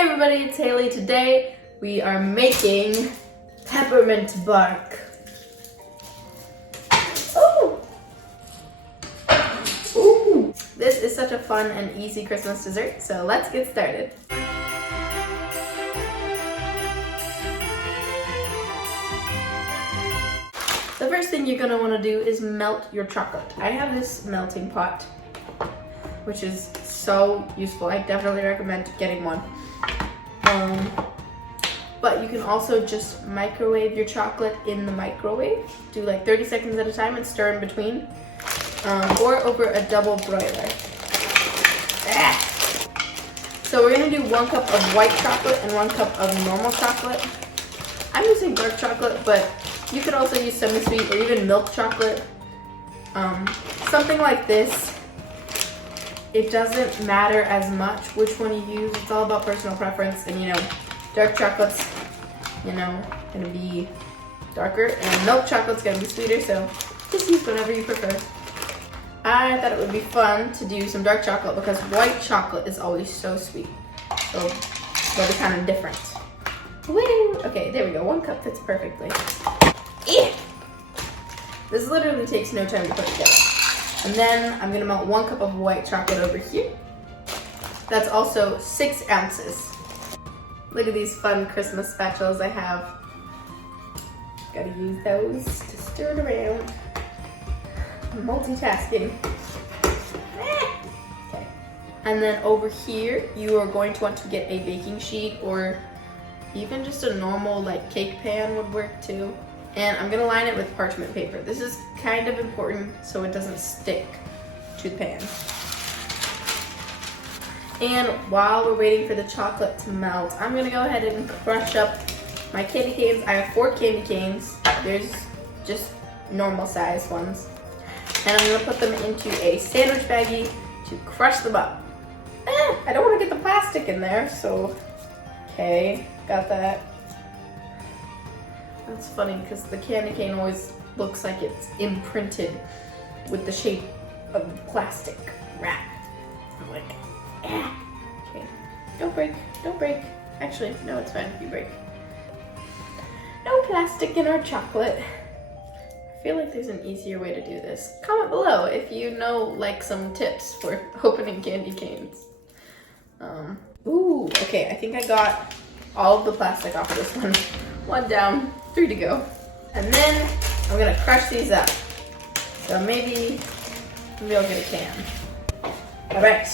Hi everybody, it's Hailey. Today we are making peppermint bark. Ooh! Ooh! This is such a fun and easy Christmas dessert, so let's get started. The first thing you're going to want to do is melt your chocolate. I have this melting pot, which is so useful. I definitely recommend getting one. But you can also just microwave your chocolate in the microwave. Do like 30 seconds at a time and stir in between. Or over a double broiler. So we're gonna do 1 cup of white chocolate and 1 cup of normal chocolate. I'm using dark chocolate, but you could also use semi-sweet or even milk chocolate. Something like this. It doesn't matter as much which one you use. It's all about personal preference. And dark chocolate's, gonna be darker, and milk chocolate's gonna be sweeter, so just use whatever you prefer. I thought it would be fun to do some dark chocolate because white chocolate is always so sweet. So they'll be kind of different. Woo! Okay, there we go. 1 cup fits perfectly. This literally takes no time to put together. And then I'm gonna melt 1 cup of white chocolate over here. That's also 6 ounces. Look at these fun Christmas spatulas I have. Gotta use those to stir it around. Multitasking. Okay. And then over here, you are going to want to get a baking sheet, or even just a normal cake pan would work too. And I'm gonna line it with parchment paper. This is kind of important so it doesn't stick to the pan. And while we're waiting for the chocolate to melt, I'm gonna go ahead and crush up my candy canes. I have 4 candy canes. There's just normal size ones. And I'm gonna put them into a sandwich baggie to crush them up. I don't wanna get the plastic in there, so, okay, got that. That's funny because the candy cane always looks like it's imprinted with the shape of plastic wrap. I'm like, okay, don't break, don't break. Actually, no, it's fine if you break. No plastic in our chocolate. I feel like there's an easier way to do this. Comment below if you know some tips for opening candy canes. Ooh, okay, I think I got all of the plastic off of this one. 1 down, 3 to go. And then I'm gonna crush these up. So maybe I'll get a can. All right.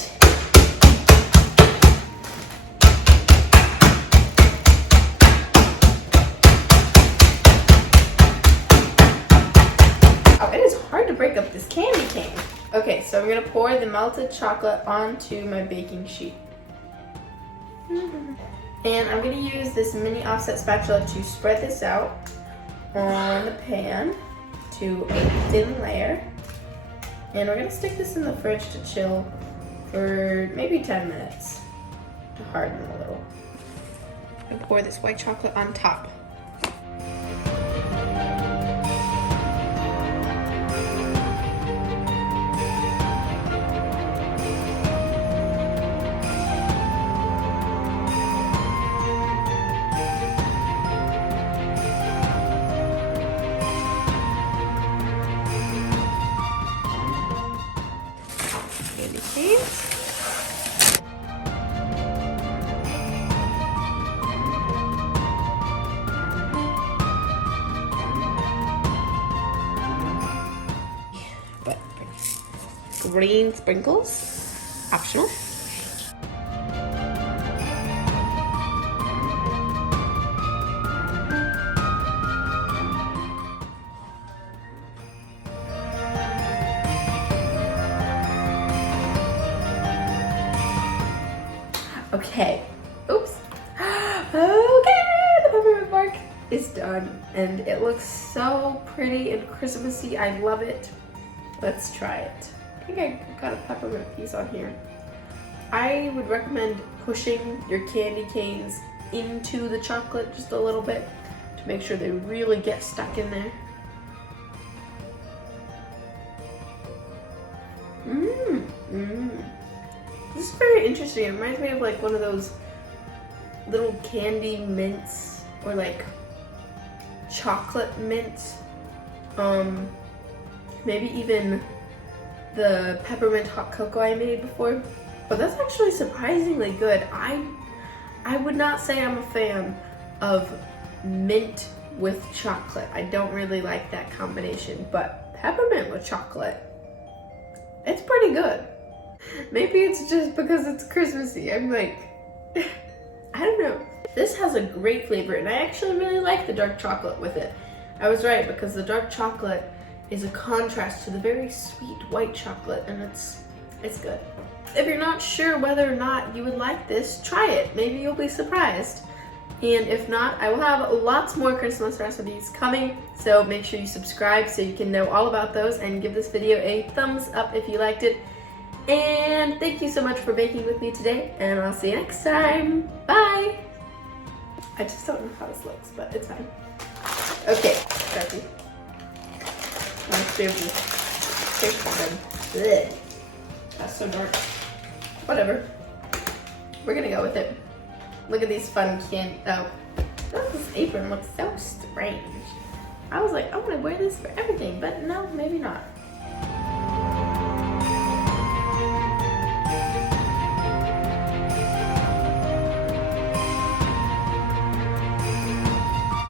Oh, it is hard to break up this candy cane. Okay, so I'm gonna pour the melted chocolate onto my baking sheet. And I'm gonna use this mini offset spatula to spread this out on the pan to a thin layer. And we're gonna stick this in the fridge to chill for maybe 10 minutes to harden a little. And pour this white chocolate on top. But green sprinkles, optional. Okay, oops. Okay, the peppermint bark is done and it looks so pretty and Christmassy. I love it. Let's try it. I think I got a peppermint piece on here. I would recommend pushing your candy canes into the chocolate just a little bit to make sure they really get stuck in there. This is very interesting. It reminds me of like one of those little candy mints or like chocolate mints. Maybe even the peppermint hot cocoa I made before. But that's actually surprisingly good. I would not say I'm a fan of mint with chocolate. I don't really like that combination, but peppermint with chocolate, it's pretty good. Maybe it's just because it's Christmassy. I'm like, I don't know. This has a great flavor, and I actually really like the dark chocolate with it. I was right, because the dark chocolate is a contrast to the very sweet white chocolate, and it's good. If you're not sure whether or not you would like this, try it. Maybe you'll be surprised. And if not, I will have lots more Christmas recipes coming, so make sure you subscribe so you can know all about those, and give this video a thumbs up if you liked it. And thank you so much for baking with me today, and I'll see you next time. Bye! I just don't know how this looks, but it's fine. Okay, Becky. My favorite. That's so dark. Whatever. We're gonna go with it. Look at these fun candy. Oh, this apron looks so strange. I was like, I'm gonna wear this for everything, but no, maybe not.